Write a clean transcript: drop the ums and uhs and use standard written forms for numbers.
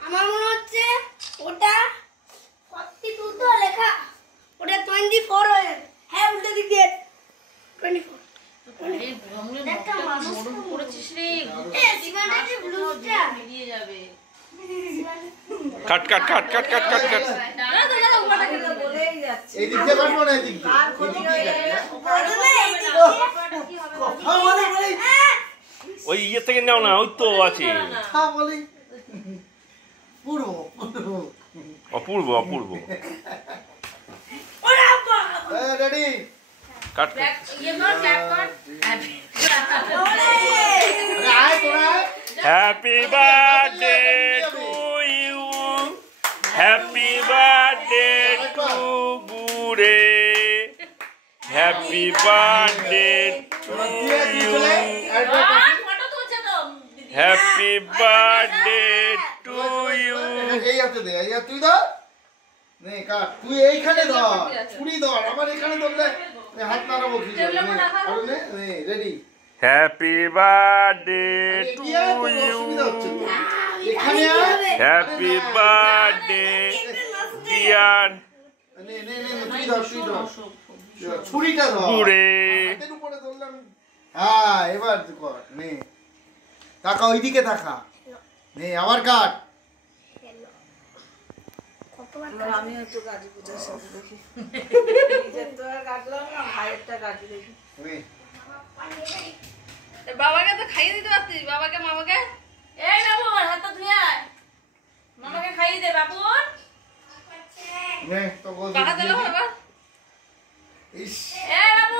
আমার মনে হচ্ছে ওটা 42 তো লেখা, ওটা 24 হয়ে, হ্যাঁ উল্টো দিক দিয়ে 24। একটা মানুষ করেছিস রে, সিমান্টের ব্লুটা বেরিয়ে যাবে। কাট কাট কাট কাট কাট কাট কাট বলেই যাচ্ছে এই দিক দিয়ে কাটবো না, এই দিক দিয়ে। আর ক্ষতি হয়ে যাবে। কথা বলে বলে ওই ইয়ে থেকে নাও না, ওই তো আছে কথা বলে পূর্ব পূর্ব। অপূর্ব অপূর্ব। Ready cut cut. ইয়ে কর, ক্ল্যাপ কর। আয় তোরা happy birthday to you, happy birthday to গুড়ে, happy birthday to you, photo তুলছে তো। Happy birthday to you. এই হাতে দে, এই হাত তুই ধর। নে কাট, তুই এইখানে ধর, ছুরি ধর, আমার এখানে ধরলে হাত নাড়াবো কি করে? নে নে ready. Happy birthday to you, এখানে হ্যাপি বার্থডে ডিয়ার নে নে নে তুই ধর, তুই ধর, ছুরিটা ধর গুড়ে। হাতের উপরে ধরলাম। হ্যাঁ এবার কর, নে তাকা, ওইদিকে তাকা, নে আবার কাট। আমি হচ্ছে গাড়ি পূজার সাথে দেখি, নিজের তো আর কাটলাম না, ভাইয়েরটা কাটি দেখি। নে বাবাকে তো খাইয়ে দিতে পারতিস, বাবাকে মামাকে। এই বাবু হাতটা ধুয়ে আয়, মামাকে খাইয়ে দে বাবু। নে তো বল বাবা চলো বাবা। ইস এই বাবু